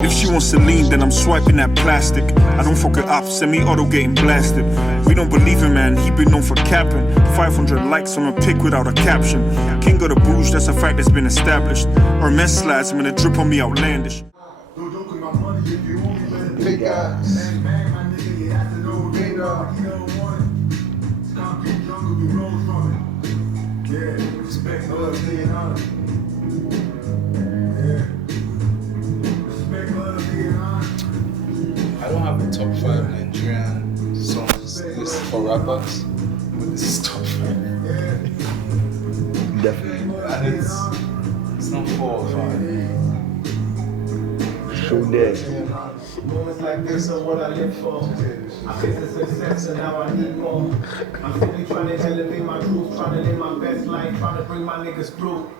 If she wants to lean, then I'm swiping that plastic. I don't fuck her up, semi-auto getting blasted. We don't believe him, man, he been known for capping. 500 likes on a pic without a caption. King of the bouge, that's a fact that's been established. Hermes slides, I'm gonna drip on me outlandish. Big ass. I don't have a top 5 Nigerian songs list for rappers, but this is top 5. Definitely. And it's not 4 or 5. Show there. Moments like this are what I live for. I face the success and now I need more. I'm simply trying to elevate my truth, trying to live my best life, trying to bring my niggas through.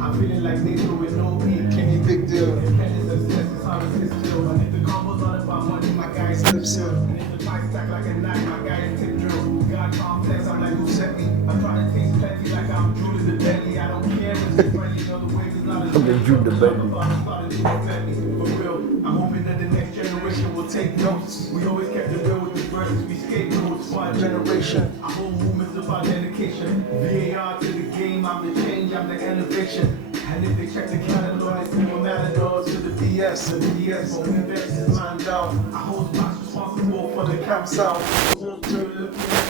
I'm feeling like they do with no beat. Kenny, big deal. Independent success is how it sits still. And if the combo's all about money, my guy is tip still. And if the price stack like a knife, my guy is tip drill. God complex, I'm like, who set me? I'm trying to taste plenty like I'm Drew to the belly. I don't care if it's friendly, the wave is not as I'm the Drew the belly. For real, I'm hoping that the next generation will take notes. We always kept it real with the verses, we scapegoats for our generation. Our whole movement's about dedication. VAR to the game, I'm the change, I'm the elevation. And if they check the catalog, it's more matadors to the BS. The BS, when we vex is lined out. I hold spots responsible for the camp sound.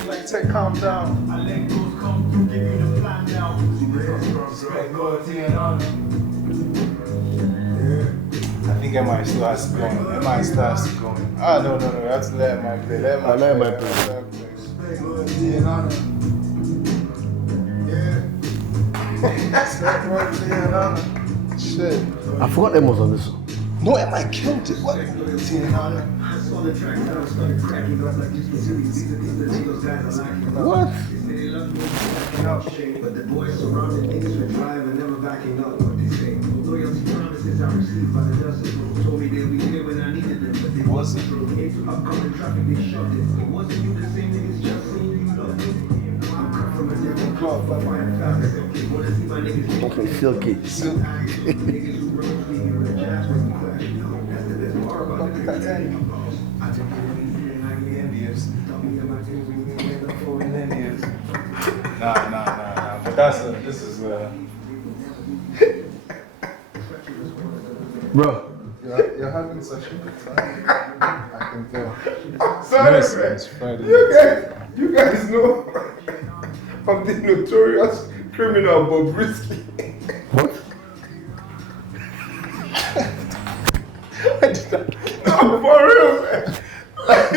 Like, take calm down. I let those come through, give you the plan now. Respect, loyalty, and honor. I think MI still has to go on. MI still has to go on. No, we have to let MI play. Let MI play. Respect, loyalty, and honor. Respect, loyalty, and honor. Shit. I forgot them was on this one. No, MI killed it. What? Loyalty and honor. I saw the track down, started cracking up like you can see these guys are lacking up. What? They say they love me, backing up, but the boys surrounded niggas with drive and never backing up. What they say, loyalty promises I received by the dozens. Told me they'll be here when I needed them, but they wasn't true. Into upcoming traffic, they shoved it. It wasn't you, the same niggas just seen you love me. I'm cut from a different cloth, but I am fast. Wanna see my niggas Okay, silky. niggas who rose me in the jazz with me. That's the best part about it. I took it easy and I get envious. Tell me about things we can make up for in envious. Nah. But this is Bro, You're having such a good time. I can tell. I'm sorry, Yes, man. it's Friday. You guys know of the notorious criminal Bobrisky. what? No, for real, man. Like,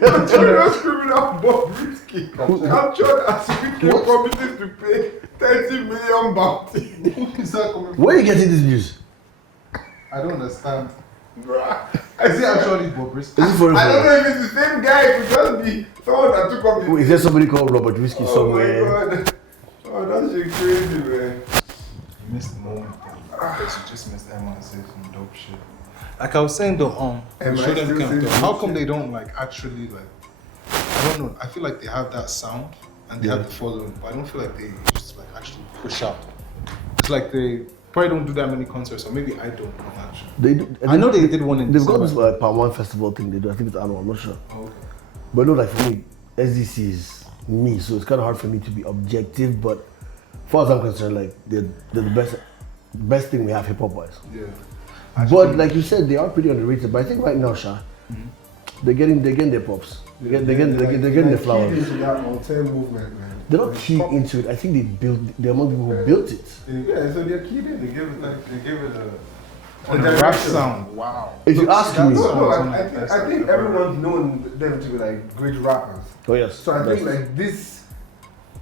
notorious criminal Bobrisky. I'm sure that CPK promises to pay 30 million bounty. Is that coming from? Where are you getting this news? I don't understand. Bruh. Is it actually Bobrisky? Is it for I don't know if it's the same guy. It could just be someone that took up Wait, is there somebody called Robert Whiskey Oh somewhere? my god. Oh, that shit crazy, man. You missed the moment though. Because you just missed MI say some dope shit. Like I was saying though, MI show them still camp says though. dope How come shit. they don't like actually like I don't know. I feel like they have that sound and they have the following, but I don't feel like they just like actually push out. It's like they probably don't do that many concerts, or maybe I don't know actually. They do, I know they did one in They've got December. this Palm One festival thing they do. I think it's annual. I'm not sure. Oh, okay. But no, like for me, SDC is me, so it's kind of hard for me to be objective. But as far as I'm concerned, like they're the best thing we have hip hop wise. Yeah. But like you said, they are pretty underrated. But I think right now, Sha, they're getting their pops. They're getting their flowers. Into that Alte movement, man. They're not key into it. I think they're among the people who built it. Yeah, so they're keyed in. They give it a direction. rap sound. Wow. If you ask me, No, I think everyone's known them to be like great rappers. oh yes. So I think like this,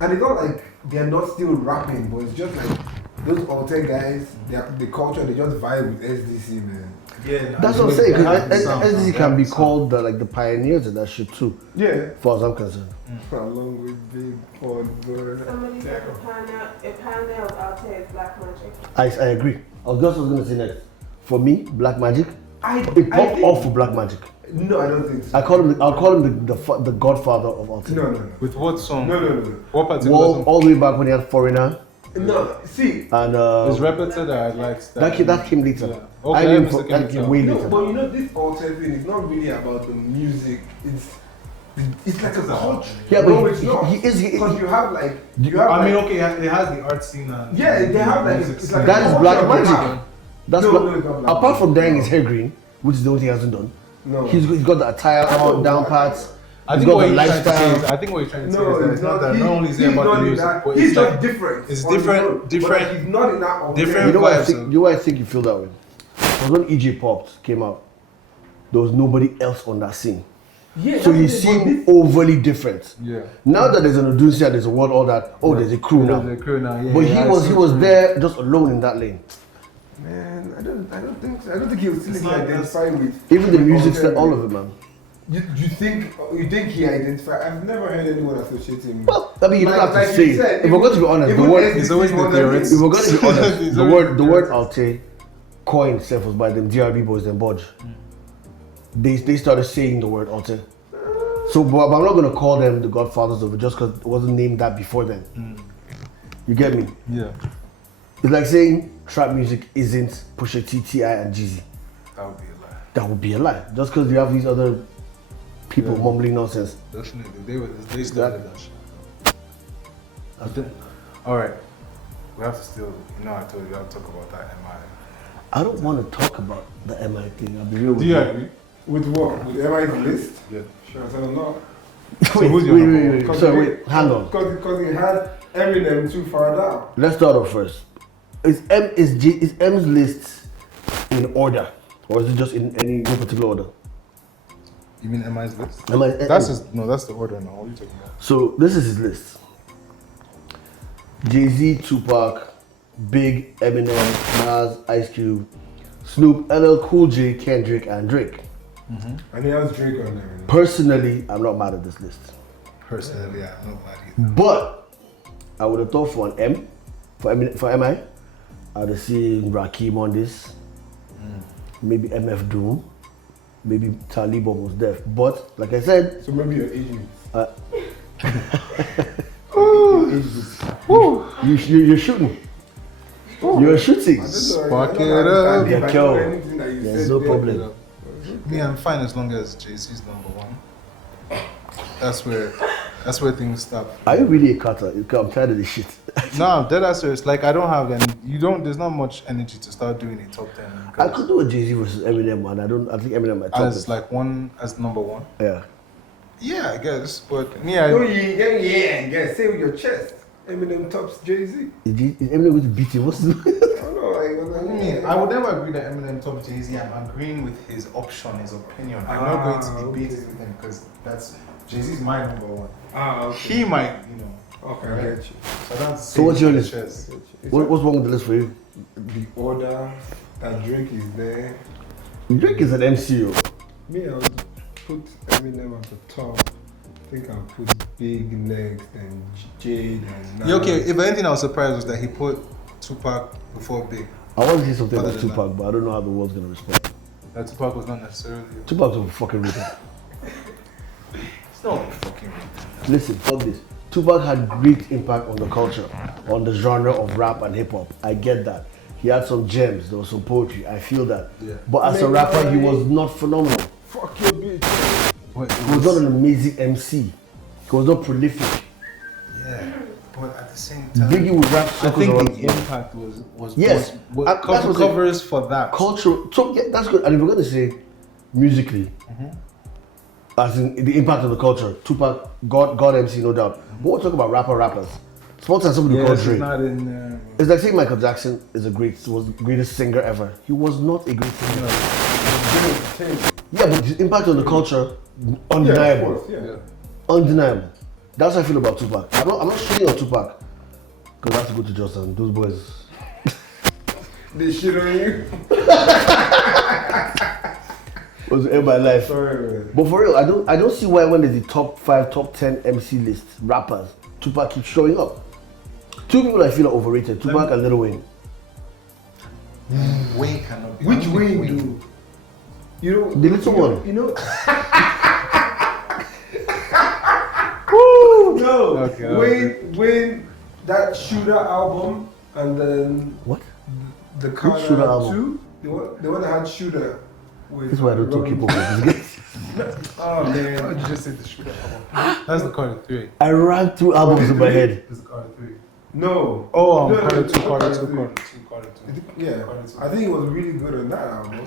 and it's not like they're not still rapping, but it's just like those Alte guys, the culture, they just vibe with SDC, man. Yeah. That's what I'm saying. They Because have SDC can be sound. called the pioneers in that shit too. Yeah. As far as I'm concerned. Along with Big Pond, bro. Somebody said a pioneer of Alte is Black Magic. I agree. I was just gonna say next. For me, Black Magic, it think- popped off for Black Magic. No, I don't think so. I'll call him the godfather of Alte. No. With what song? No. What particular Well, song? all the way back when he had Foreigner, No, see. And It's repeated. I like that came later. Yeah. Okay, I mean, Mr. that came way No, later. but you know this Alte thing is not really about the music. It's like a culture. Yeah, but no, it's not. he is. Because you have like I mean, okay, it has the art scene. And yeah, they have like music it's scene. like That is a black culture. magic. That's No, black. no, it's not black Apart from magic. dyeing his hair green, which is the only thing he hasn't done. No. He's got the attire on down parts. I He's think got what the he's trying to say is, lifestyle. I think what he's trying to say No, is that it's it's not that he- not only is it he's about not the in music, that- but he's it's just like different. it's on his different- own. different- But like, he's not in that. on different You know why I vibes think? of- You know why I think you feel that way? Because when EJ Popped came out, there was nobody else on that scene. Yeah, So he that's it, but seemed this- overly different. Yeah. Now that there's an Odusia, there's a world, all that. Oh, there's a crew now. There's a crew now, yeah, But yeah, he was there just alone in that lane. Man, I don't think so. I don't think he was still It's not- identified with. Even the with music, Alte. all of it, man. You think he identified? I've never heard anyone associate him. Well, I mean, you don't have to say. you said, If we're going to be honest, the even word. SDC It's always the was theories. If we're going to be honest, It's the always word Alte coin itself was by them DRB boys and Bodge. They started saying the word Alte. So, but I'm not going to call them the godfathers of it just because it wasn't named that before then. You get me? Yeah. It's like saying trap music isn't Pusha T, T.I. and Jeezy. That would be a lie. That would be a lie. Just because you have these other people mumbling nonsense. Definitely. They started that shit. All right. We have to still, I told you, we have to talk about that MI. I don't want to talk about the MI thing. I'll be real with Do you agree? With what? With MI's list? Yeah. Sure, I don't know. Wait, who's your number wait. So wait, hang on. Because he had Eminem too far down. Let's start off first. Is M's list in order, or is it just in any no particular order? You mean MI's list? That's That's the order now. What are you talking about? So this is his list: Jay-Z, Tupac, Big, Eminem, Nas, Ice Cube, Snoop, LL Cool J, Kendrick, and Drake. And he has Drake on there. Personally, I'm not mad at this list, Personally, I'm not mad either. but I would have thought for an M, for MI, I'd have seen Rakim on this, maybe MF Doom, maybe Talib almost deaf. But like I said, So maybe your agent. you're shooting. You're shooting. Spark it up. Yeah, kill. There's no problem. Me, I'm fine as long as Jay-Z's number one. That's where things stop. Are you really a cutter? I'm tired of this shit. No, I'm dead ass serious. Like I don't have any. There's not much energy to start doing a top 10. I could do a Jay-Z versus Eminem, and I think Eminem might top as it. like one as number one. Yeah. Yeah, I guess. But me, Yeah, say with your chest. Eminem tops Jay-Z. Is Eminem going to beat him? What's I don't know, like, I would never agree that Eminem tops Jay-Z. I'm agreeing with his option, his opinion. I'm not going to debate it with him because that's Jay-Z's my number one. Okay. He might, Okay, I get you. So that's So what's your list? chest. What's wrong with the list for you? The order that Drake is there. Drake is an MCO. Me, I would put Eminem at the top. I think I'll put Big next and Jade and Nas. Yeah, okay, if anything, I was surprised was that he put Tupac before Big. I want to say something Other about than Tupac, but I don't know how the world's going to respond. That Tupac was not necessarily. Tupac's a fucking rhythm. It's not fucking. Listen, fuck this. Tupac had great impact on the culture, on the genre of rap and hip hop. I get that. He had some gems, there was some poetry. I feel that. Yeah. But as a rapper, he was not phenomenal. Fuck your bitch. But He was not an amazing MC. He was not prolific. yeah, but at the same time, Biggie would rap I circles think around the impact was Yes. was That's what I'm saying. covers for that. culture. So yeah, that's good. And if we're going to say musically, as in the impact of the culture, Tupac, God MC, no doubt. But we're talking about rappers. Small time somebody Yes, called it's Drake. not in. It's like saying Michael Jackson was the greatest singer ever. He was not a great singer. Yeah, but his impact on the culture, undeniable. Yeah. Undeniable. That's how I feel about Tupac. I'm not shitting on Tupac. Because I have to go to Johnson. Those boys. They shit on you. Was in my life. Sorry, man. But for real, I don't see why when there's the top 5, top 10 MC list, rappers, Tupac keeps showing up. Two people I feel are overrated, Tupac and Lil Wayne. Wayne cannot be. Which Wayne do? You know The little one. You know. Woo! No. Okay, Wayne. that Shooter album, and then What? the Which Carter Shooter album? 2, the one that had Shooter. With This is why I don't talk Robin- keep up with this Oh man, why did you just say the Shooter album? That's the Carter 3. I ran 2 albums in my head. That's the Carter 3. No. Oh, No, Carter 2, it's Carter 2, Carter 3. Carter 2, Carter 2. Yeah, Carter 2. I think he was really good on that album.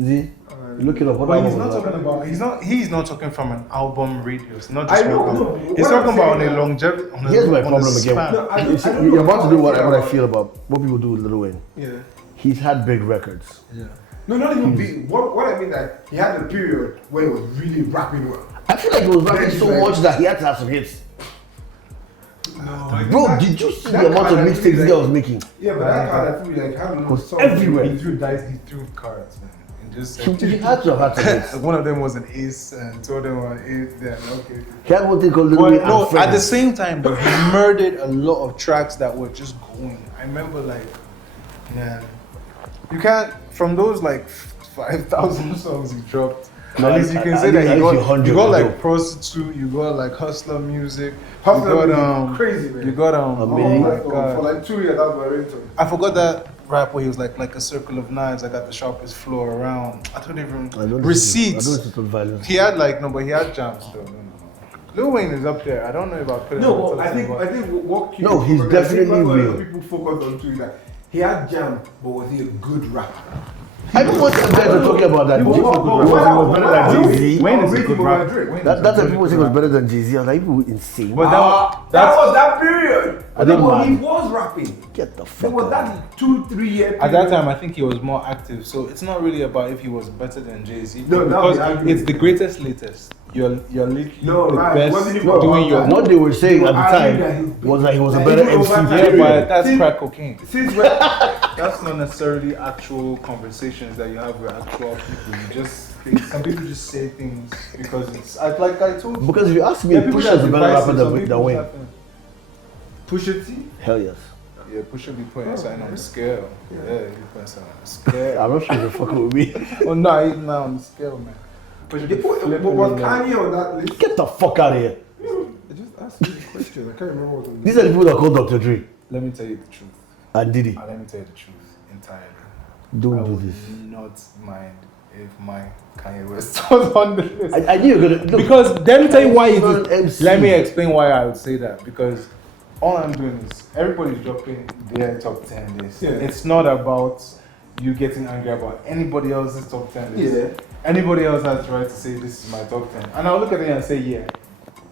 See? Look it up. What But he's album not was that? talking about. He's not talking from an album radius. Not I just know, one no, album. what He's I'm talking about on saying a now- longevity. On a, Here's my on a problem again. span. No, I You see, don't know you're about to do what how I I feel feel about what people do with Lil Wayne. Yeah. He's had big records. Yeah. No, not even big. What I mean that he had a period where he was really rapping well. I feel like he was rapping Then so he's like- much that he had to have some hits. No, Bro, did you see the amount of mixtapes this guy was making? Yeah, but that card I feel like having Was songs everywhere. He threw dice. He threw cards, man. And just He had to have some hits. one of them was an ace, and two of them were an ace. Then okay. He had one thing called Lil But Wayne no, and Friends. at the same time, though, he murdered a lot of tracks that were just going. I remember, like, man, you can't from those like 5,000 songs he dropped. No, at least you I- can I say think that you got 100 was like dope. prostitute, you got like hustler music, Hustler you got music, crazy, man. you got A Oh million. my God. God. For like 2 years, that was my ringtone. I forgot that rap where he was like a circle of knives. I got the sharpest floor around. I don't even I don't receipts. listen to violence. He had like but he had jams though. No. Lil Wayne is up there. I don't know if I put him. No, in the but top I 10, think what keeps No, he's I think that's definitely what real. people focus on too is that he had jam, but was he a good rapper? I don't want guys are talking about that. He Jay was- was better than Jay-Z. Wayne is a Wayne good was rapper. Drake. Wayne That's is why a people really think good was better than Jay-Z. I was like, people insane. But That was that period. I don't But he mind. was rapping. Get the There fuck was out. that 2-3 year At that time, I think he was more active. So it's not really about if he was better than Jay-Z. No, that was because the argument. it's the greatest, latest. You're literally No, the right. best Wasn't even No, doing your. that. what they were saying at the arguing that time he- was that he was a that better even MC. over time- Yeah, period. but that's Since- crack cocaine. Since when? That's not necessarily actual conversations that you have with actual people. You just some people just say things because it's like I told you. Because if you ask me, Yeah, people Pusha is a have better devices, rapper some than people Wayne. have- Pusha T? Hell yes. Yeah, Pusha be putting something on the scale. Yeah, he putting something on the scale. I'm not sure you're fucking with me. Oh no, he's not on the scale, man. Pusha be But flipping was in there. Kanye on that list? Get the fuck out of here. I just asked you a question. I can't remember what it was. These are the people that call Dr. Dre Let me tell you the truth. and Diddy. Let me tell you the truth entirely. I Don't do would this. not mind if my Kanye West was on the list. I knew you were gonna. Look, Because let me tell you why he's it not an is. MC. Let me explain why I would say that. Because all I'm doing is everybody's dropping their top 10 list. Yeah. It's not about you getting angry about anybody else's top 10 list. Yeah. Anybody else has the right to say this is my top 10. And I'll look at it and say yeah.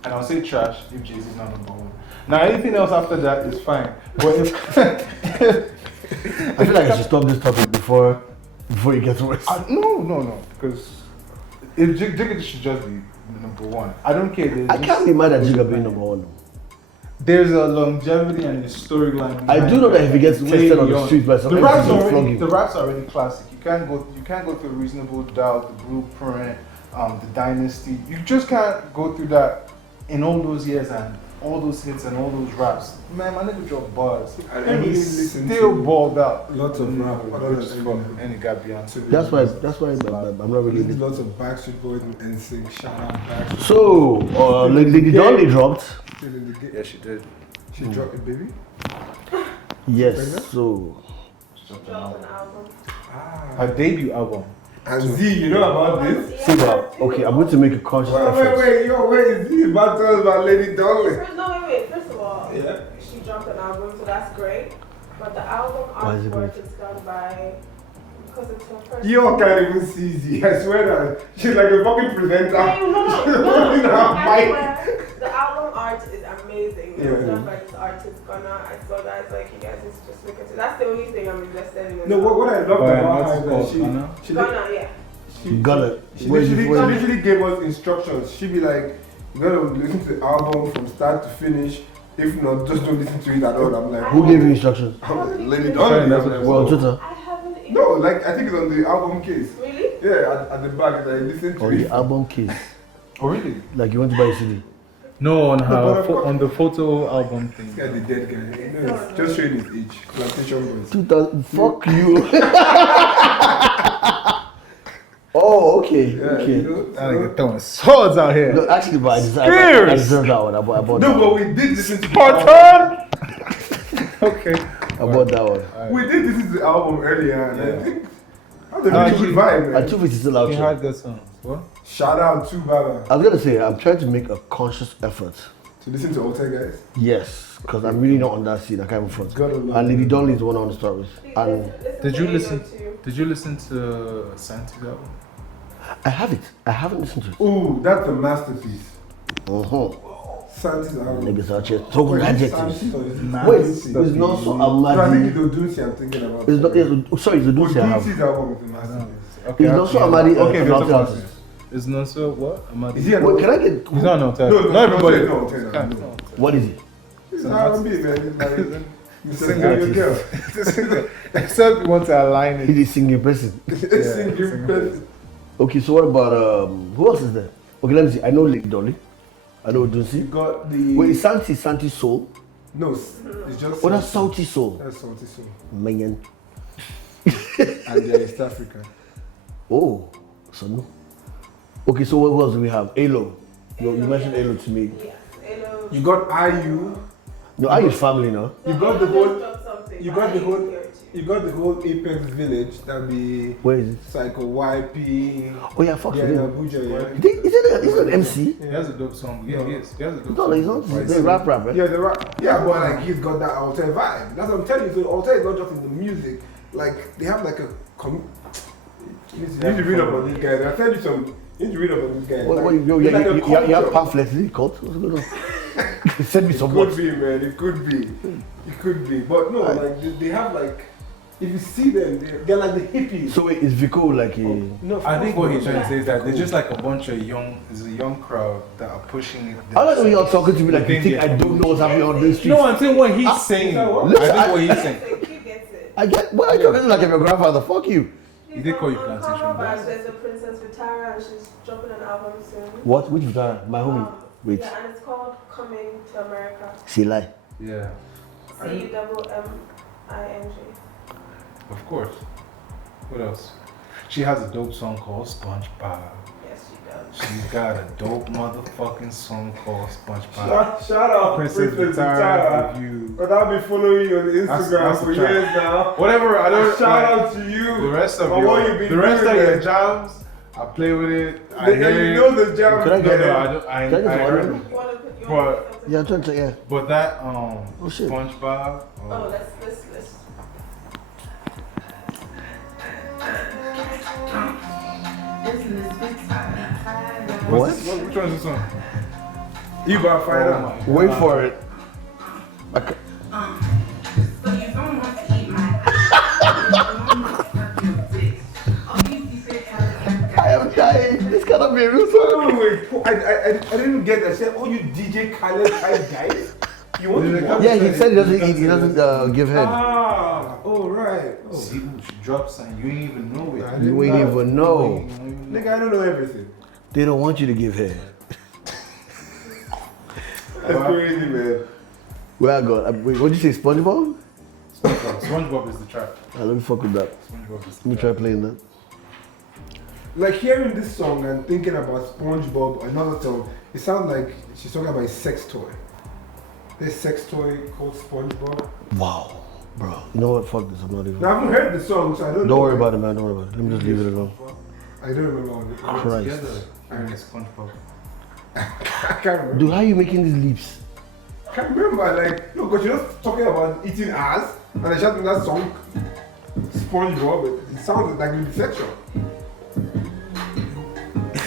And I'll say trash if Jay-Z is not number one. Now anything else after that is fine. But if I feel like I should stop this topic before it gets worse. no. Because if Jigga should just be number one. I don't care. There's I just- can't be mad at Jigga being number one. Though. There's a longevity and a storyline. I do know that if he gets Way tested on the beyond. streets by some the MCs, raps they'll are flog already him. the raps are already classic. You can't go through Reasonable Doubt, The Blueprint, the Dynasty. You just can't go through that in all those years and all those hits and all those raps. Man, my nigga dropped bars. I And really he listen still to balled out. lots of rap, other Rich as than fuck. Eminem. And he got Beyonce. That's why I'm not really. There's lots of Backstreet Boys and NSYNC. Shout out Backstreet. So, Lady Dolly dropped. Still in the game. Yeah, she did. She dropped it, baby. Yes. So, Dropped an album. Her debut album. And Z, you know about this? Siva, okay, I'm going to make a conscious effort. Wait, Z is about to tell us about Lady Dolly. Wait. First of all, Yeah. she dropped an album, so that's great. But the album Why is it artwork great? is done by, because it's her first. You all can't even see Z. I swear that she's like a fucking presenter. No. You know, I Mike. swear, the album art is amazing. It was Yeah. done by this artist, Ghana. I saw that. It's like, you guys just look at it. That's the only thing I'm invested in. No, what I loved Why, about what's her it is called? that Ghana? she Ghana, yeah. Ghana. She Where literally gave us instructions. She'd be like, you gotta listen to the album from start to finish. If not, just don't listen to it at all. I'm like, Who gave you instructions? Lady Sorry, Dolly. that's I'm what- like, Well, on "Whoa." Twitter. I haven't even. No, like I think it's on the album case. Really? Yeah, at the back, like listen to On it. the album case. Oh really? Like you went to buy a CD. No, on but her of course- on the photo album thing. This guy, the dead guy. You know, it's just showing his age. Plantation boys. 2000. Fuck you. Oh, okay. Yeah, Okay. you know. That nigga throwing swords out here. No, actually, but I Spears! deserve that one. I bought No, that but one. we did listen to the Spartan! Okay. I bought that one. We did this is the album earlier, and I think that's a Uh, really good vibe, And man. Two-Face is still out He here. had good songs. What? Shout out to Baba. I was gonna say, I'm trying to make a conscious effort. To listen to Alte, guys. Yes, because I'm really not on that scene. I can't even front. Gotta love And Lady it. Dolly is the one I want to start with. And Did to you Ego listen? too. Did you listen to Santi's album? I have it. I haven't listened to it. Ooh, that's a masterpiece. Uh-huh. Santi's album. Niggas out here talking gadgets. Santi or is it Wait, Dunsi? it's not so No, I think Amadi. it's Odunsi I'm thinking about. It's not, it's, sorry, it's the Dulce I have. Odunsi's album is a masterpiece. Okay. It's not so Amadi. Okay, an we're Alte talking artist. about It's not so what? Amadi. Is he an Wait, can I get? He's not an Alte. No, Not everybody. no, no. What is it? It's an R&B, man. It's like, Singer. you girl. Except you want to align it. He's a singing person. It's singing person. Okay, so what about who else is there? Okay, let me see. I know Lady Dolly. I know You Dunsi. got the... Wait, is Santi Soul? No, it's just... Oh, that's Salty Soul. That's Salty Soul. Man. And they're East African. Oh, so no. Okay, so what else do we have? Alo. You mentioned Alo to me. Yes, Elo. You got IU. No, I use family now. You got the whole... Something, You but got the I whole... didn't hear it too. You got the whole Apex Village. That be... Where is it? Psycho YP. Oh yeah, fuck Yeah, it. in Yeah. Abuja, yeah. Is it an MC? He has a dope song. Yeah, he is. He has a dope No, song. he's not. He's a rap, right? Yeah, the rap. Yeah, but like he's got that Alte vibe. That's what I'm telling you. So Alte is not just in the music. Like they have like a. You need to read up on these guys. I'll tell you some. You need to read up on these guys. What, Like, yo, it's like a you have culture. pamphlets. Is it called? What's going on? Send me It some could words. be, man. It could be. It could be. But no, like they have like. If you see them, they're like the hippies. So wait, is Vico like a? No, I think what he's trying to say say is that they're just like a bunch of young, it's a young crowd that are pushing it. I like when you're talking to me like you think I don't know what's happening on the streets. No, I'm saying what he's saying. Listen, I think what he's saying. So Q gets it. I get. What are you talking like I'm your grandfather? Fuck you. He did call you On plantation, cover but- bars, there's a Princess Vitara and she's dropping an album soon. What? Which guitar? My homie. Wait. Yeah, and it's called Coming to America. She lie. Yeah, CMMING. of course. What else? She has a dope song called SpongeBob. Yes, she does. She's got a dope motherfucking song called SpongeBob. Shout out Princess Princess Vitara Vitara. review. But I've been following you on Instagram That's for the track. years now. Whatever, I don't. Shout like, out to you. The rest of for what you've your, been the rest doing, of your man. jams, I play with it. I Nigga, hear you it. know the jam. Can I get- No, I don't. I Can I get heard some it. You want to put your But- Yeah, I'm trying to. Yeah. But that Oh, shit. SpongeBob. Oh, let's. What? Which one is this one? You about to find Oh out. my Wait God. for it. So you don't want to eat my I am dying. This cannot be a real song. Wait, I didn't get that. I said, oh, you DJ Khaled type guys? You want to Yeah, he said he doesn't eat. He doesn't give head. Ah, oh, right. Oh. See, she dropped something. You ain't even know it. You ain't even know. Nigga, I don't know everything. They don't want you to give head. That's crazy, man. Where I got? Wait, what did you say? SpongeBob? SpongeBob is the track. Let me fuck with that. SpongeBob is Let me try playing that. Like hearing this song and thinking about SpongeBob, another song, it sounds like she's talking about a sex toy. This sex toy called SpongeBob. Wow, bro. You know what? Fuck this. I'm not even. Now, I haven't heard the song, so I don't know. Don't worry about it, man. Don't worry about it. Let me just leave it alone. I don't remember all it. Christ. Together. And it's SpongeBob. I can't remember. Dude, how are you making these leaps? I can't remember. Like, no, because you're just talking about eating ass, and I shouted that song, SpongeBob. It sounds like it's sexual.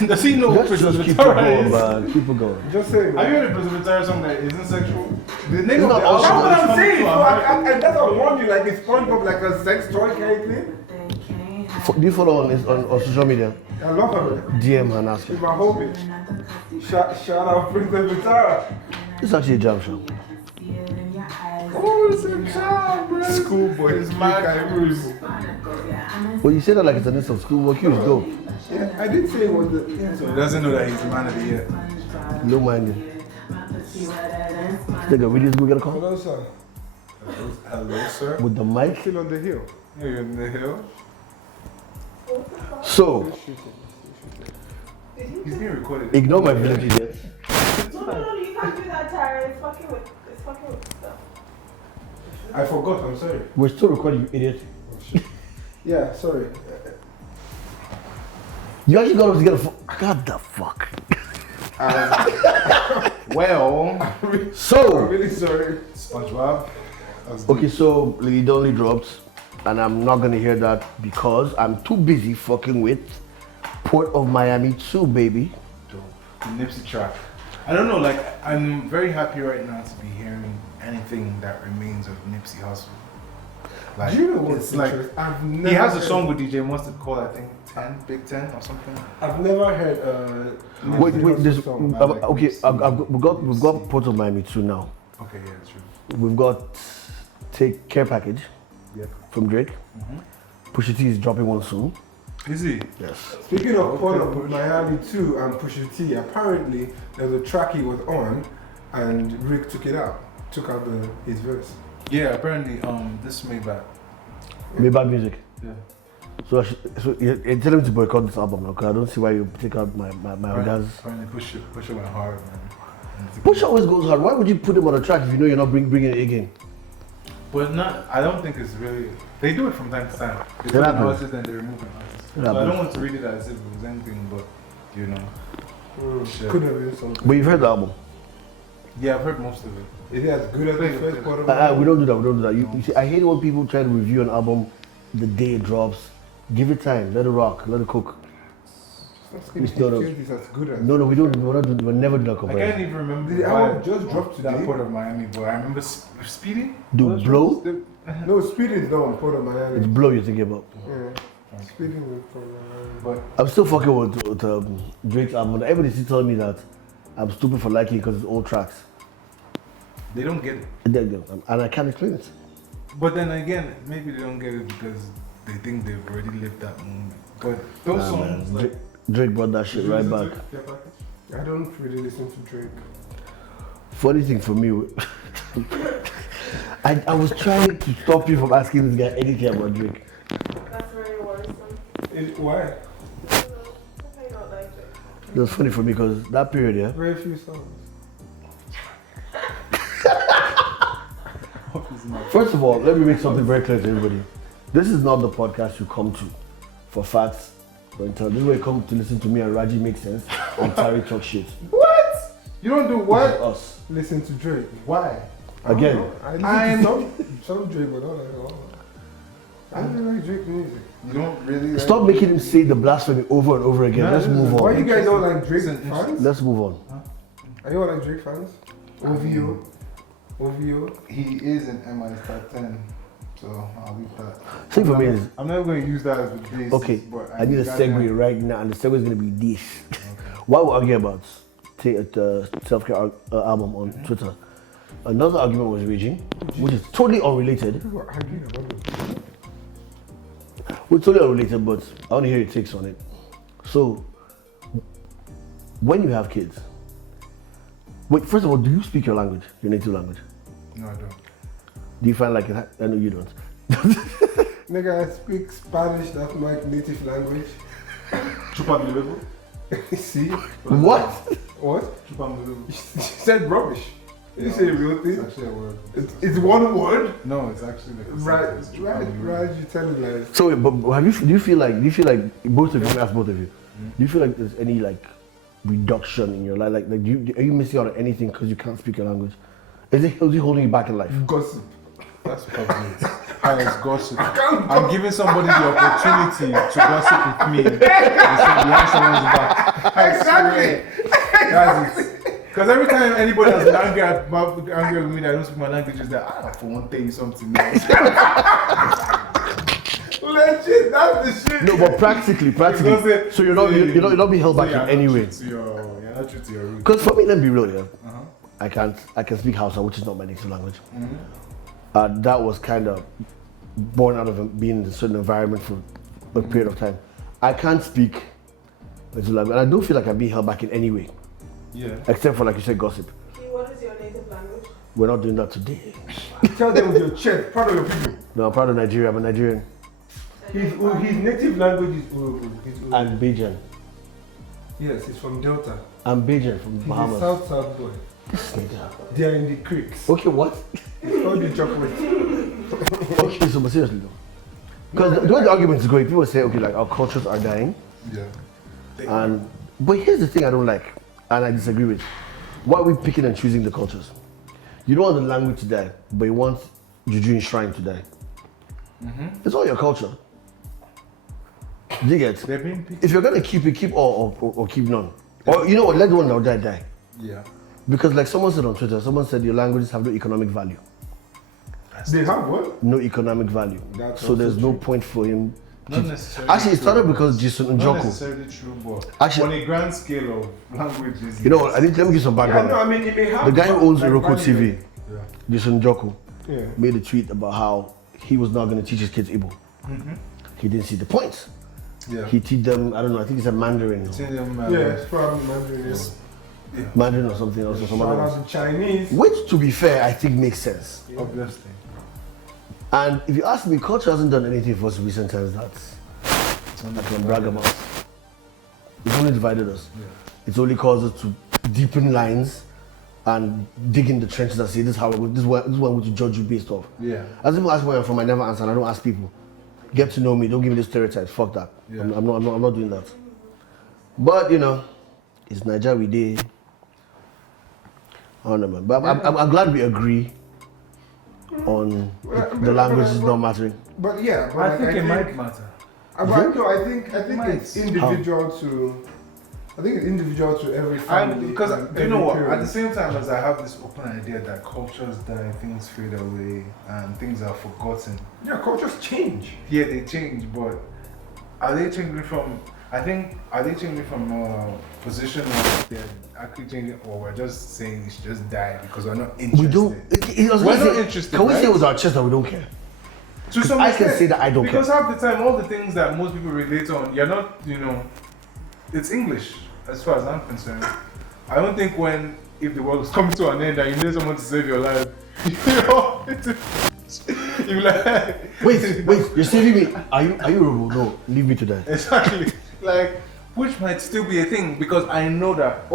Does he know Let's Princess just keep it Vitara going, is? man. Keep it going. Just saying. Have you Man. heard a Princess Vitara song that isn't sexual? The name It's of not the all album That's what is I'm coming saying. to So America. and that's what I'm wondering. Like, is SpongeBob like a sex toy kind of thing? Do you follow on social media? I love her. DM and ask She's her. my homie. Shout out Princess Vitara. It's actually a jam show. Oh, it's a child, bro. Schoolboy. It's my rules. Well, you say that like it's an insult. Schoolboy Q is dope. Yeah, I did say it was the. So he doesn't know that he's the man of the year. No mind it. Nigga, really is we gonna call Hello, sir. Hello, sir. with the mic. Still on the hill. You're in the hill. So He's being recorded. ignore my village idiots. No, you can't do that, Tara. It's fucking with stuff. I forgot, I'm sorry. We're still recording, you idiot. Oh, shit. Yeah, sorry. You actually got us together for. God the fuck. Well, I'm So, really sorry. SpongeBob. okay, so Lily Donley dropped, and I'm not gonna hear that because I'm too busy fucking with Port of Miami 2, baby. The Nipsey track. I don't know, like, I'm very happy right now to be hearing anything that remains of Nipsey Hussle. Like, Do you know what's it's like, interesting? I've never he has a heard- song with DJ Mustard called, I think, 10, Big 10 or something. I've never heard Wait, Nipsey this. Hussle song. Okay, we've got Port of Miami 2 now. Okay, yeah, it's true. We've got Take Care Package Yep. from Drake. Pusha T is dropping one soon. Is he? Yes. Speaking of Port of Miami 2 and Pusha T, apparently there's a track he was on and Rick took out his verse. Yeah, apparently, this Maybach. Maybach Music. Yeah. So you're telling me to boycott this album now because I don't see why you take out my guys. Apparently, push it went hard, man. Pusha always goes hard. Why would you put him on a track if you know you're not bringing it again? But not, I don't think it's really, they do it from time to time. They It put an happens. artist and they remove an artist. It So I don't happens. want to read it as if it was anything but, you know. Shit. Could have been something. But you've heard the album. Yeah, I've heard most of it. Is it as good as the first Port of We Miami? don't do that. We don't do that. You see, I hate when people try to review an album the day it drops. Give it time. Let it rock. Let it cook. It's not a- as good as. No, we don't. We'll never do that I can't comparison. even remember The the album vibe just dropped of that today. Port of Miami, but I remember Speedy? Dude, Blow. No, Speed is not on Port of It's Miami. Blow you're thinking about. Yeah. Speed is from Miami. But I'm still fucking with Drake's album. Everybody still telling me that I'm stupid for liking it because it's old tracks. they don't get it. And I can't explain it. But then again, maybe they don't get it because they think they've already lived that moment. But those songs, like, Drake brought that shit right back. I don't really listen to Drake. Funny thing for me, I was trying to stop you from asking this guy anything about Drake. That's very worrisome. Why? I don't know. I don't like it. It was funny for me because that period, yeah. Very few songs. First of all, let me make something very clear to everybody. This is not the podcast you come to for facts. This is where you come to listen to me and Raji make sense and Tari talk shit. What? You don't do This is what? us. Listen to Drake. why? Again, I listen to some Drake, but not like all. I don't like Drake music. You don't really like stop making him say the blasphemy over and over again. No, Let's move Why on. you guys don't like Drake Interesting. fans? Let's move on. Are you all like Drake fans? OVO. He is in MI's top 10, so I'll leave that. Thing for me is, I'm not going to use that as a basis. okay, but I need a segue right now, and the segue is going to be this. While we're arguing about the self-care album on Twitter, another argument was raging, which is totally unrelated. People are arguing about this. We're totally unrelated, but I want to hear your takes on it. So, when you have kids, wait, first of all, do you speak your language, your native language? No, I don't. Do you find like it? I know you don't. Nigga, I speak Spanish, that's my native language. Chupa mi luego? See? What? What? Chupa mi luego. You said rubbish. You say a real It's thing? actually a word. It's one word? No, it's actually like a Right, sentence. Chupa mi luego. right, you tell it like. So, but do you feel like both of you? Let me ask both of you. Do you feel like there's any like reduction in your life? Like are you missing out on anything because you can't speak your language? Is it holding you back in life? Gossip. That's probably it. Highest gossip. I'm giving somebody the opportunity to gossip with me and behind someone's back. Exactly. That's it. Because every time anybody has been angry with me that I don't speak my language, is that for one thing something else. Legit, that's the shit. No, but practically. So you're not being held back in any way. You're not true to your roots. Because for me, let me be real, yeah. I can speak Hausa, which is not my native language. That was kind of born out of being in a certain environment for a period of time. I can't speak native language, and I don't feel like I'm being held back in any way, Yeah. except for like you said, gossip. What is your native language? We're not doing that today. Tell them with your chest, proud of your people. No, I'm proud of Nigeria. I'm a Nigerian His native language is Urhobo. and Bajan. Yes, he's from Delta. I'm Bajan from He's a Bahamas. South boy. This nigga. They are in the creeks. Okay, what? It's called the chocolate. Okay, so but seriously though. Because the way the argument is going, people say, okay, like our cultures are dying. Yeah. But here's the thing I don't like, and I disagree with. Why are we picking and choosing the cultures? You don't want the language to die, but you want Juju in Shrine to die. It's all your culture. Do you get? They're being picked. If you're gonna keep it, keep all or keep none. Or you know what, let the one that will die die. Yeah. Because like someone said on Twitter, someone said your languages have no economic value. They have what? No economic value. That's So there's also no true. point for him. Not necessarily. Actually, it started true. because Jason Not Njoku. necessarily true, but Actually- on a grand scale of languages. You know what? Let me give you some Yeah, background. no, I mean, it may have The guy who owns like, Iroko value. TV, Yeah. Jason Njoku, Yeah. made a tweet about how he was not going to teach his kids Igbo. He didn't see the point. Yeah. He teach them, I don't know, I think it's a Mandarin. Yeah, it's probably Mandarin. Yes. Mandarin or something else or some other Shout ones. out to Chinese. Which, to be fair, I think makes sense. Obviously. And if you ask me, culture hasn't done anything for us in recent times that I can brag about. It's only divided us. It's only caused us to deepen lines and dig in the trenches and say, this is how this is what I'm going to judge you based off. Yeah. As people ask where I'm from, I never answer. And I don't ask people. Get to know me. Don't give me the stereotypes. Fuck that. Yeah. I'm not doing that. But you know, it's Nigeria we did. I don't know, man. But I'm glad we agree on the language is not mattering. But yeah, but I like, think it might matter. I think Might. it's individual to. I think it's individual to every family. Because and you know every what? At the parent. same time as I have this open idea that cultures die, things fade away, and things are forgotten. Yeah, cultures change. Yeah, they change, but are they changing from? I think are they changing from a position where they're actually changing, or we're just saying it should just die because we're not interested? We don't. We're not interested, Can we say right? with our chest that we don't care? To some I can extent, say that I don't because care. half the time, all the things that most people relate on, you're not, it's English as far as I'm concerned. I don't think if the world was coming to an end and you need someone to save your life, you'd be like, Wait, you're saving me. Are you Robo? No, leave me to die. exactly, like, which might still be a thing because I know that,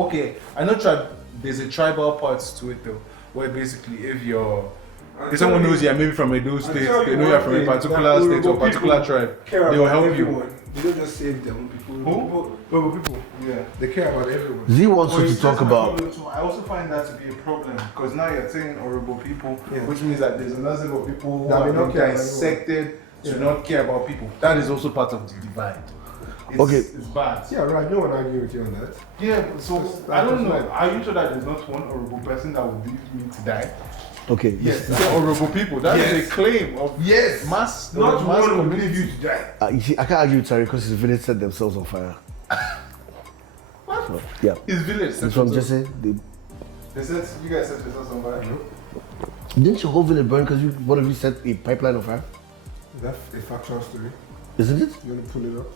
there's a tribal part to it though, where basically if someone knows you're maybe from a Edo state, they know you're from a particular state or a particular tribe, they will help you. They don't just save their own people. Who? People. Yeah. They care about everyone. Z wants Well, you to it's talk just a about. problem too. I also find that to be a problem because now you're saying horrible people, Yeah. which means that there's another set of people who That may have not been care about dissected to Yeah. not care about people. That is also part of the divide. Okay. It's bad. Yeah, right. No one argue with you on that. Yeah, so That's- I don't that's know. right. Are you sure that there's not one horrible person that would leave me to die? Okay. Yes, they're horrible people. That is Yes. a claim of Yes. mass. Not mass one will community. leave you to die. You see, I can't argue with Terry because his village set themselves on fire. What? So, yeah. His village. It's from Jesse. They said you guys set yourselves on fire. Didn't your whole village burn because one of you set a pipeline on fire? Is that a factual story? Isn't it? You want to pull it up?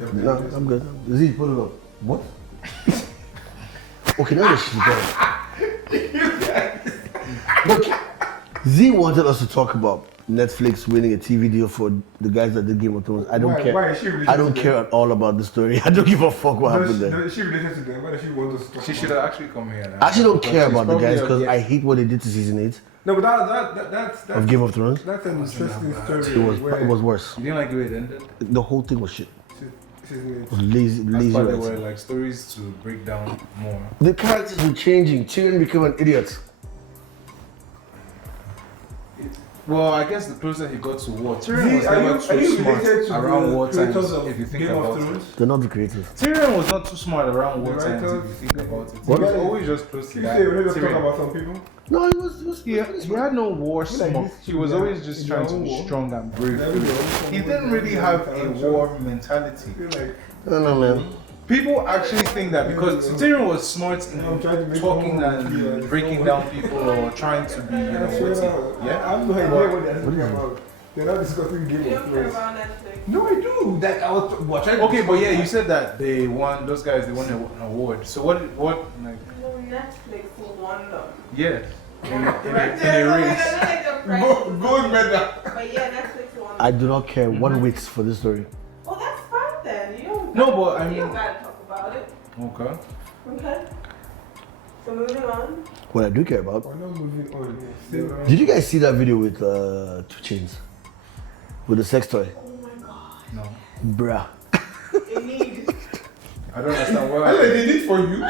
You have the No, evidence? I'm good. Z, pull it up. What? Okay, now that she's gone. Look, Z wanted us to talk about Netflix winning a TV deal for the guys that did Game of Thrones. I don't Why- care. why is she related I don't to care at all about the story. I don't give a fuck what happened there. Is she related to them? Why does she want us to talk She about should it? have actually come here. I actually don't Because care she's about the probably guys a- because I hate what they did to season 8 No, but that's of Game of Thrones. That's an interesting story. It was worse. You didn't like the way it ended? The whole thing was shit. Season It was lazy That's why there were writing. like stories to break down more. The characters were changing. Tyrion became an idiot. Well, I guess the closer he got to war, Z, Tyrion was are never you too smart related to around the war creators times. of If you think Game of about it, Thrones? They're not the creators. Tyrion was not too smart around war The times. If writers- you think about it, What? he was always just close to You that. say we need to talk Tyrion. about some people? No, it was He had no war Like smoke. this, He was yeah, always just in trying their to own be war. strong and brave. There we go. He didn't really have a war mentality. I feel like I don't know, man. People actually think that because Tyrion was smart I'm trying to in make talking more and clear. breaking down people or trying to be, witty. I Yeah. have no idea what they're talking about. They're not discussing Game You of don't care Thrones. about Netflix. No, I do. That I was watching. Okay, but yeah, you said that they won. Those guys, they won an award. So what? Like, No, Netflix won them. yeah, in Right? a Like race. the prize. Gold medal. But yeah, Netflix won them. I do not care one whit for this story. Oh, that's fine then. You don't. No, but I you mean- don't gotta talk about it. Okay. Okay. So moving on. What I do care about. We're not moving on. Stay around. Did you guys see that video with 2 Chainz? With the sex toy? Oh my god. No. Bruh. Indeed. I don't understand I why. like they did for you.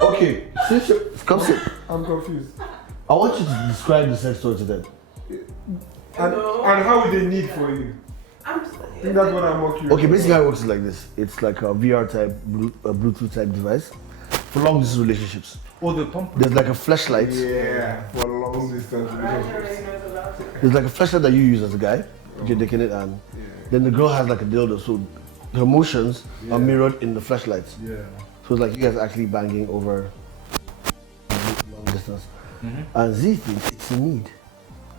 Okay, since you come sit. I'm confused. I want you to describe the sex toy to them. And how would they need for you? I'm just. I think that's what I'm more curious. Okay, basically how it works is like this. It's like a VR type, Bluetooth type device for long distance relationships. Oh, the pump. There's like a flashlight. Yeah, for long distance I relationships. already knows about it. There's like a flashlight that you use as a guy. You're taking it and then the girl has like a dildo, so her motions are mirrored in the flashlights. Yeah. So it's like you guys actually banging over long distance. And Z thinks it's a need.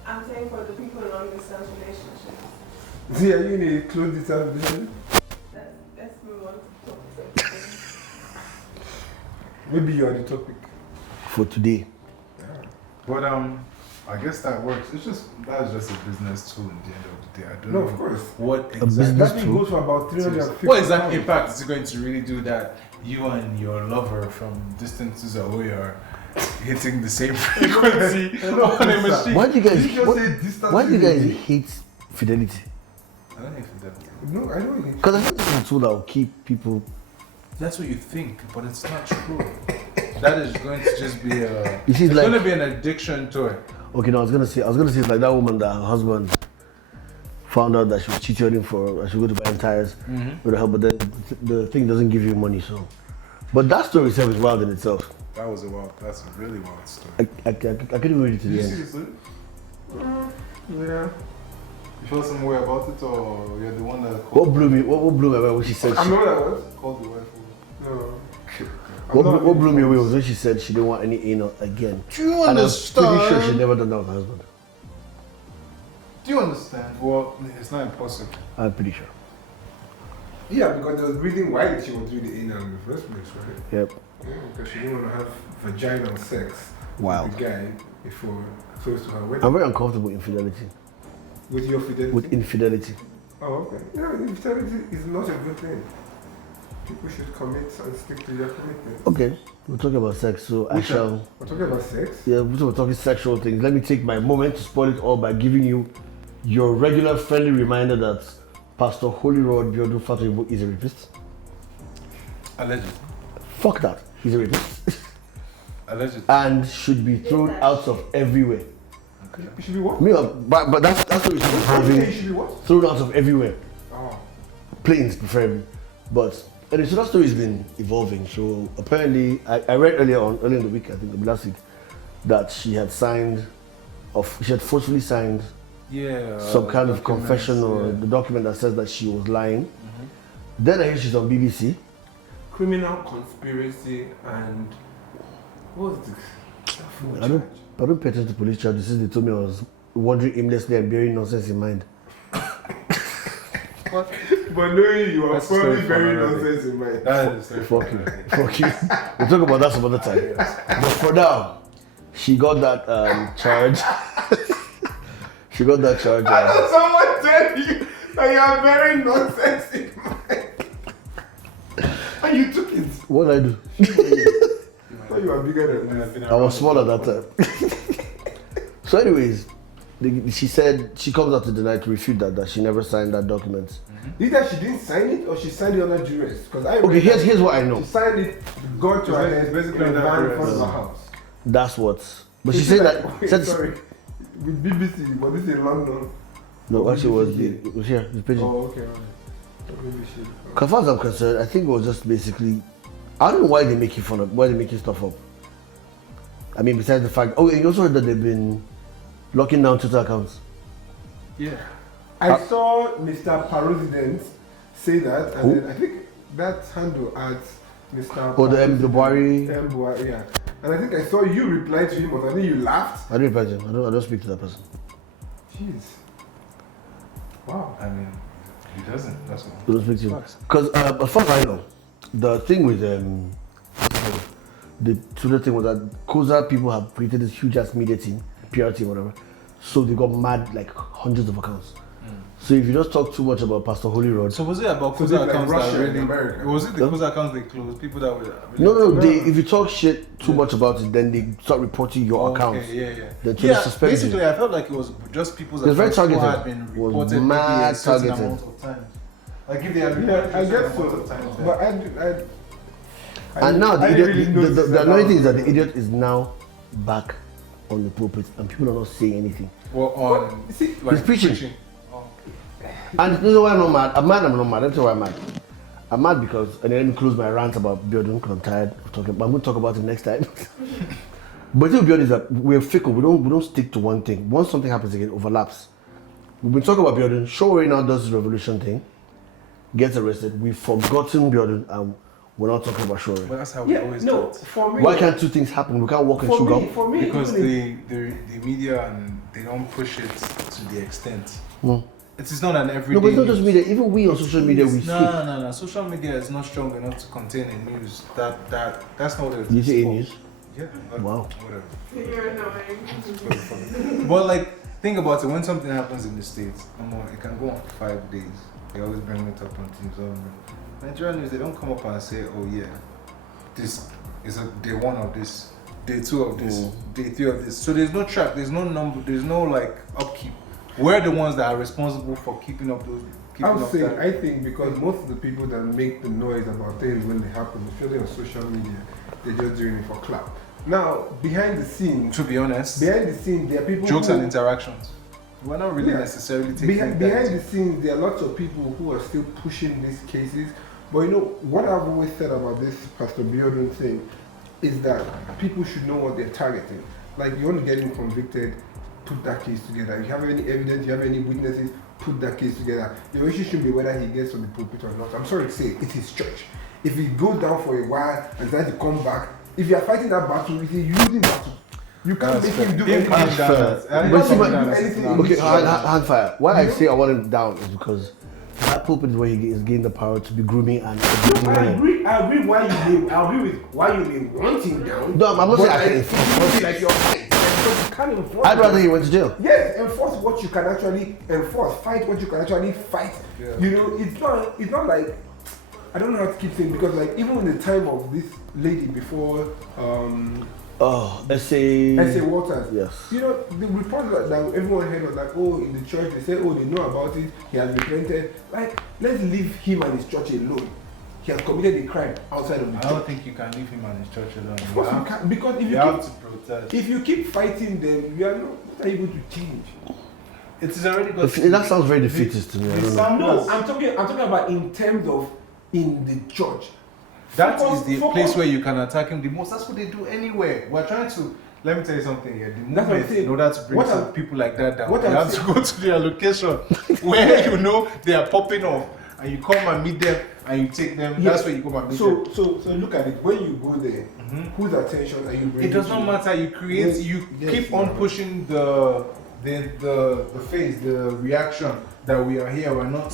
I'm saying for the people in long distance relationships. See, are you in a close distance relationship? Let's move on to topic 17. Maybe you're the topic. For today. But I guess that works. That's just a business tool at the end of the day. I don't No, know of course. what business exactly. That thing tool? goes for about 350. What exact impact is it going to really do that you and your lover from distances away are hitting the same frequency on a machine? Why do you Did guys you just say distance why do you guys relationship? hate fidelity? I don't know if that. No, I know it. Because I think this is a tool that will keep people. That's what you think, but it's not true. That is going to just be a. You see, it's like- going to be an addiction to it. Okay, no, I was gonna say it's like that woman that her husband found out that she was cheating on him for she would go to buy tires with her help, but then the thing doesn't give you money, so. But that story itself is wild in itself. That's a really wild story. I couldn't even read it to the end. Seriously? Yeah. You feel some way about it, or you're the one that What blew me away when she said I'm not that one. called the wife? No. what blew me away was when she said she didn't want any anal again. Do you And I was pretty sure understand? she'd never done that with her husband. Do you understand? Well, it's not impossible. I'm pretty sure. Yeah, because there was reason why she was doing the anal in the first place, right? Yep. Yeah, because she didn't want to have vaginal sex Wild. with the guy before close to her wedding. I'm very uncomfortable with infidelity. With your fidelity? With infidelity. Oh, okay. Yeah, infidelity is not a good thing. People should commit and stick to their commitment. Okay, we're talking about sex, so I shall. We're talking about sex? Yeah, we're talking sexual things. Let me take my moment to spoil it all by giving you your regular friendly reminder that Pastor Holy Rod Biodu Fatoyibo is a rapist. Allegedly. Fuck that. He's a rapist. Allegedly. And should be thrown out of everywhere. It should be what? Me, but that's what we should be It having. should be what? Thrown out of everywhere. Oh. Planes, preferably. But anyway, so that story has been evolving. So apparently, I read earlier in the week, I think last week, that she had forcefully signed some kind of confession or the document that says that she was lying. Then I hear she's on BBC. Criminal conspiracy and what was this? I don't pay attention to police charges since they told me I was wandering aimlessly and bearing nonsense in mind. But knowing you are That's a probably story for very another day. nonsense in mind. That is the Fuck you. We'll talk about that some other time. But for now, she got that charge. She got that charge. Someone tell you that you are very nonsense in mind. And you took it. What did I do? I thought you were bigger than this. I was small at that time. So anyways, she said she comes out to deny to refute that she never signed that document. Either she didn't sign it or she signed it under duress. Because I Okay, here's what I she know. signed it, got to her head, basically in the van in front of her house. That's what. But she Is said it that. like- wait, Said, sorry. With BBC, but this is in London. no, actually it was here. The pigeon. Oh, okay, alright. Maybe she. As far as I'm concerned, I think it was just basically. I don't know why they're making fun of, why they're making stuff up. I mean, besides the fact. Oh, you also heard that they've been locking down Twitter accounts. Yeah. I saw Mr. President say that, and then I think that handle at Mr. Oh, the Buhari. Buhari, yeah. And I think I saw you reply to him, but I think you laughed. I don't reply to him. I don't speak to that person. Jeez. Wow. I mean, he doesn't. That's all. I don't speak to him. Because as far as I know, the thing with the Twitter thing was that Koza people have created this huge ass media team, PR team, whatever. So they got mad like hundreds of accounts. So if you just talk too much about Pastor Holy Rod, So was it about So Koza like accounts Russia that and really? America? Was it the Huh? Koza accounts they closed? People that were no, if you talk shit too much about it, then they start reporting your accounts. Yeah. Then to suspend you. Basically, I felt like it was just people's It was very accounts who targeted. had been It was reported maybe mad a certain targeted. amount of times. Like if they had Yeah, reported I a certain guess amount of so. times, But And now the I idiot, really noticed the that annoying thing is that was- the idiot is now back on the pulpit and people are not saying anything. well, on See, like he's preaching. And this is why I'm not mad. I'm not mad. Let me tell you why I'm mad. I'm mad because, and then let me close my rant about building because I'm tired of talking, but I'm going to talk about it next time. But the thing with building is that we're fickle. We don't stick to one thing. Once something happens again, it overlaps. We've been talking about building. Show now does this revolution thing, gets arrested. We've forgotten building and we're not talking about Shore. But that's how we always do no, it. for me. Why can't two things happen? We can't walk and chew for me, gum. for me, Because even the media and they don't push it to the extent. No. It is not an everyday. No, but it's not just news. media. Even we on social media, we No, skip. no. Social media is not strong enough to contain a news. That's not what it is. You say a for. news? Yeah. But Wow. Whatever. You're annoying. But like, think about it. When something happens in the States, it can go on for 5 days. They always bring it up on teams. Nigerian news, they don't come up and say, "Oh yeah, this is a day 1 of this, day 2 of this, day 3 of this." So there's no track, there's no number, there's no like upkeep. We're the ones that are responsible for keeping up those. I would say, that. I think because most of the people that make the noise about things when they happen, especially on social media, they're just doing it for clout. Now, behind the scenes, To be honest, there are people jokes who, and interactions. We're not really Yeah. necessarily taking behind that. the scenes, there are lots of people who are still pushing these cases. But you know what I've always said about this Pastor Biodun thing is that people should know what they're targeting. Like you want to get him convicted, put that case together. You have any evidence, you have any witnesses, put that case together. The issue should be whether he gets on the pulpit or not. I'm sorry to say, it's his church. If he goes down for a while and tries to come back, if you are fighting that battle, it's a losing battle. You can't That's make him do fair. anything. That's fair. You But can't see, make but- him do anything. in Okay, his church. hand fire. Why I say I want him down is because that pulpit is where he is gaining the power to be grooming and abusing I women. agree. I agree with why you may want him down. No, I'm not saying I but can enforce it. like your fight. Because you can't enforce I'd rather it. he went to jail. Yes, enforce what you can actually enforce. Fight what you can actually fight. Yeah. You know, it's not like I don't know how to keep saying because like even in the time of this lady before Oh, S.A. S.A. Waters. Yes. You know, the report that everyone heard was like, oh, in the church, they said, oh, they know about it, he has repented. Like, let's leave him and his church alone. He has committed a crime outside of the I church. don't think you can leave him and his church alone. Of course you can, because You have to protest. if you keep fighting them, you are not able to change. It is already got. That sounds very defeatist to me. I don't know. No, I'm talking about in terms of in the church. That Focus- is the focus- place where you can attack him the most. That's what they do anywhere. We're trying to. Let me tell you something here. The That's what I'm moment, saying. in order to bring What some I'm- people like that down, what you I'm have to go to their location where you know they are popping off, and you come and meet them, and you take them. Yeah. That's where you go and meet them. So look at it. When you go there, whose attention are you bringing? It does not to? matter. You create. Yes, You yes, keep on yeah. pushing the face, the reaction that we are here. We're not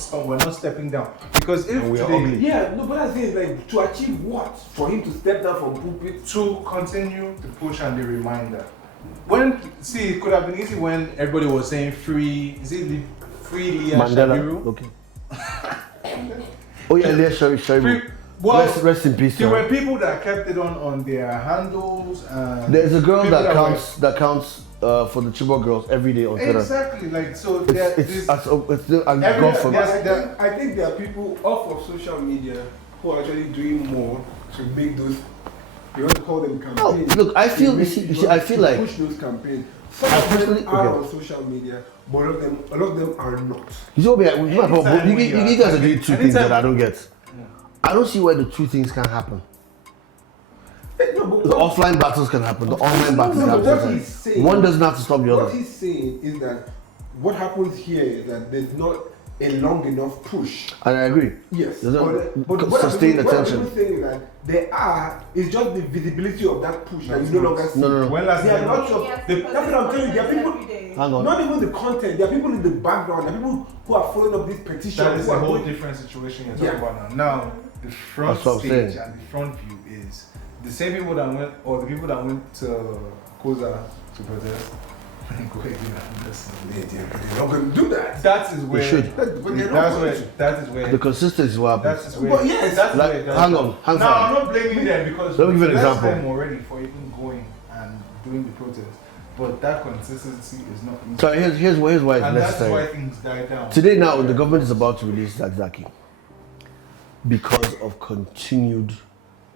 stepping down because if And we are today, ugly. Yeah, no, but I think like to achieve what? For him to step down from pulpit. to continue to push and the reminder. It could have been easy when everybody was saying free Leah Mandela. Shabiru. Okay. Oh yeah, Leah Free, Sharibu. well, Rest in peace. there sir. were people that kept it on their handles. And There's a girl people that were- counts for the Chibok girls every day on Twitter. Exactly, like so. There, It's this, still I've Every- gone from there's- I think there are people off of social media who are actually doing more to make those. You want to call them No, campaigns. look, I feel To make- you see, I feel to like push those campaigns. Some I of them personally- are okay. on social media, but a lot of them are not. you know me. Anytime You guys are doing two things anytime- that I don't get. I don't see why the two things can happen. No, but The offline battles can happen. The online battles no, can but what happen. he's saying, One doesn't have to stop the what other. he's saying is that what happens here is that there's not a long enough push. And I agree. Yes, There's no but what sustained what attention. I'm saying is that there are, it's just the visibility of that push that you no longer see. No. when last There are time- lots of, Yes, that's because what I'm telling you, there are people, every day. Hang on. not even the content, there are people in the background, there are people who are following up this petition. that is who a are whole going- different situation you're Yeah. talking about now. Now, the front That's what I'm stage saying. and the front view is the same people that went, or the people that went to Koza to protest Go ahead, you listen. They're not going to do that. That is where. They should. But they're not going to. That is where. The consistency is what That happens. is where. But yes, that's Like, where. hang on, hang No, I'm on. not blaming them because Let me give you an we blessed example. them already for even going and doing the protest. But that consistency is not easy. So here's why it's and that's necessary. why things die down. Today now, the government is about to release Zaki because of continued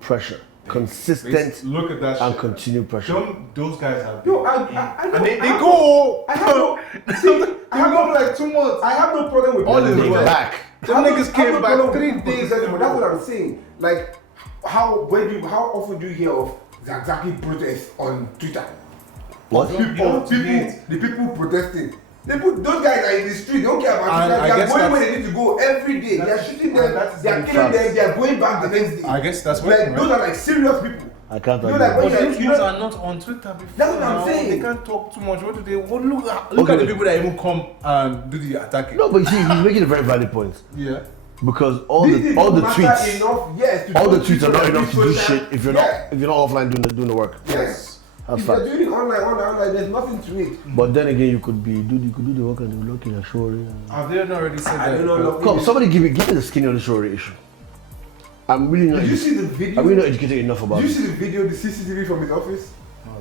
pressure, consistent Look at that and shit. continued pressure. Those guys have. No, I and they go. I have no. See, I have no like 2 months. I have no problem with All that. is They well. back. Them niggas came back 3 days. That's what I'm saying. Like, how often do you hear of Zaki protests on Twitter? What? The people protesting. Those guys are in the street. They don't care about And Twitter. I They are guess going where that's- they need to go every day. They are shooting them. that's They are the killing facts. them. They are going back the next day. I guess that's like working, those right? are like serious people. I can't You know, agree. like, when But you- those you ones know- are not on Twitter before. That's what I'm now. saying. They can't talk too much. What do they? What look at Okay. the people that even come and do the attacking. No, but you see, he's making a very valid point Yeah. because all This the is all the matter tweets, enough, yes, to all the do tweets are not social enough to do social- shit if you're Yeah. not offline doing the work. Yes. That's If you're fact. doing it online, there's nothing to it. But then again, you could do the work and they will look in a show. Have they not already said I that? don't know. Come, somebody give me the skinny on the show issue. I'm really not. Did you see the video? I'm really not educated enough about Did you it. see the video, the CCTV from his office,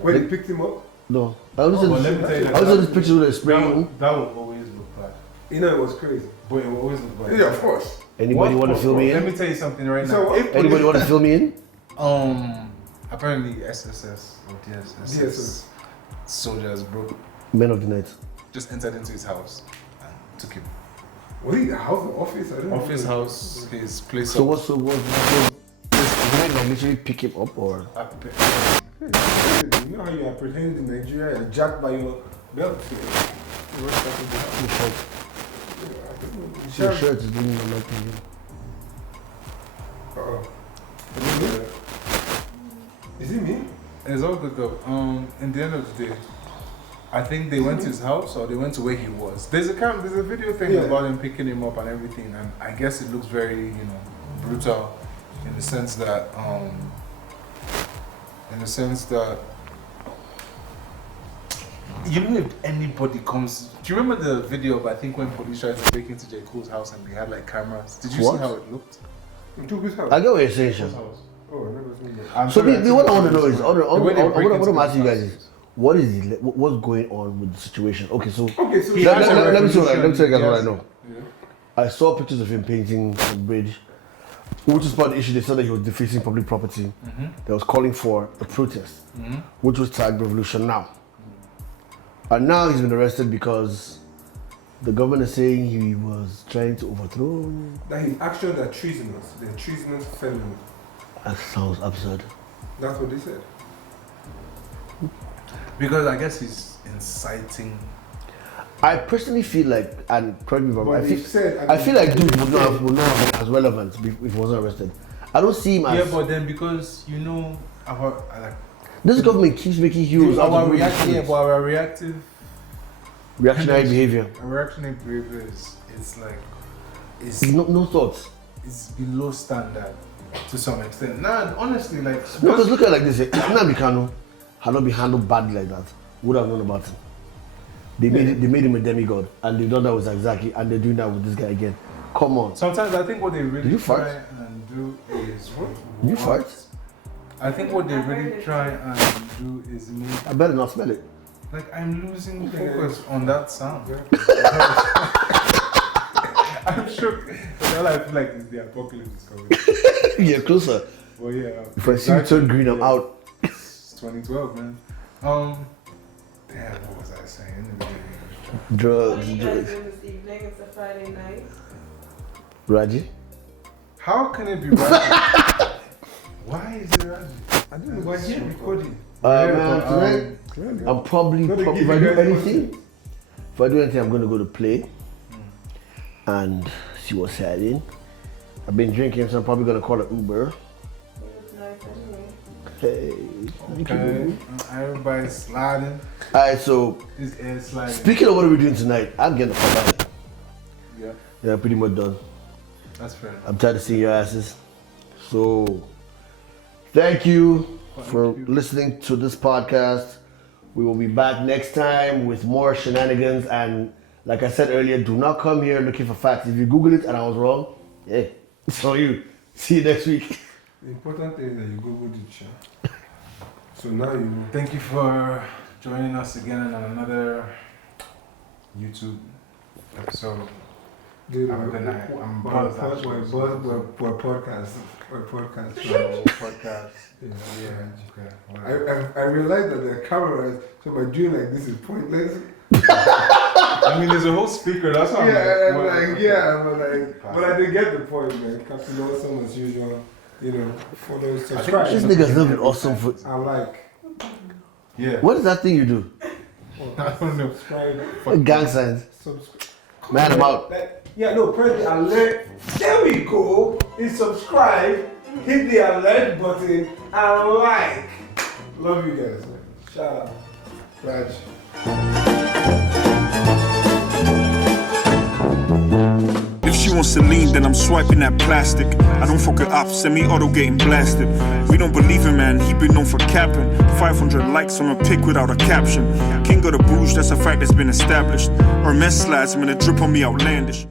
when they picked him up? No, I only But let me tell you, I only saw this picture with a spray. that would always look bad. You know, it was crazy. But it will always look bad. Yeah, of course. Anybody want to fill me Let in? me tell you something right So now. what? If Anybody want to fill me in? Apparently SSS or DSS soldiers, bro, Men of the night. just entered into his house and took him. Was he the house or office? I don't know. Office house, his place. So what's the did they literally pick him up or? You know how you are pretending in Nigeria, you're jacked by your belt. Your shirt is doing my mic. Is it me? It's all good though. In the end of the day, I think they went to his house or they went to where he was. There's a video thing about him picking him up and everything, and I guess it looks very, brutal in the sense that if anybody comes, do you remember the video of I think when police tried to break into J. Cole's house and they had like cameras? Did you What? see how it looked? To whose house? I get what you're saying, Sean. Oh, I never seen that. I'm So sorry, what I want to know is, The way they break what into I'm asking you his guys house. is, what is it? What's going on with the situation? Okay, so Okay, so He let has a me tell revolution. you guys what I Yes. know. I saw pictures of him painting the bridge, which is part of the issue. They said that he was defacing public property. That was calling for a protest, which was tagged Revolution Now. And now he's been arrested because the government is saying he was trying to overthrow. that his actions are treasonous. They're treasonous felonies. That sounds absurd. That's what they said. Because I guess he's inciting. I personally feel like, and correct me if I'm wrong, But they've said- I feel like dude would not have been as relevant if he wasn't arrested. I don't see him as. Yeah, but then because This government keeps making heroes out our of reactive reactionary behavior. reactionary behavior it's like It's no thoughts. it's below standard to some extent. Nah, honestly, like No, because look at it like this. If Nnamdi Kanu had not been handled badly like that, would have known about him. They made him a demigod, and they've done that with Zaki, and they're doing that with this guy again. Come on. sometimes I think what they Did really you try fart? and do is Did you fart? I think what they really try and do is make I better not smell it. like I'm losing focus on that sound. I'm shook. All I feel like is the apocalypse is coming. Yeah, closer. Well, yeah. If I see you turn green, I'm out. It's 2012, man. Damn, what was I saying? What Drugs, are you guys drugs. doing this evening? It's a Friday night. Raji? How can it be Raji? Why is it Raji? I don't know. We're here recording. Man, tonight, I'm probably, Gotta give if I you do guys anything, I'm going to go to play and see what's happening. I've been drinking, so I'm probably going to call an Uber. It's nice anyway. Hey, thank you, Okay. baby. Everybody's sliding. Alright, so His air sliding. speaking of what we're doing tonight, I'm getting the fuck out. Yeah, Yeah, pretty much done. that's fair. I'm tired of seeing your asses. So, thank you for listening to this podcast. We will be back next time with more shenanigans. And like I said earlier, do not come here looking for facts. If you Google it and I was wrong, yeah, it's on you. See you next week. The important thing is that you Googled it, Sha. So now you know. Thank you for joining us again on another YouTube episode. Dude, Have a good night. I'm buzzed. We're podcast. We're podcast. Podcast. Yeah. Okay. I realized that the cameras, so by doing like this is pointless. I mean, there's a whole speaker. That's why But I did get the point, man. Captain Awesome as usual. You know, follow, subscribe. This nigga's looking awesome. I like. Yeah. What is that thing you do? I don't know. Subscribe. Gang signs. Subscribe. Man, I'm out. Yeah, no, press the alert. There we go. It's subscribe. Hit the alert button and like. Love you guys, man. Shout out. Raj. If she wants to lean, then I'm swiping that plastic. I don't fuck it up, semi-auto getting blasted. We don't believe him, man, he been known for capping. 500 likes on a pic without a caption. King of the bouge, that's a fact that's been established. Hermes slides, I'm gonna drip on me outlandish.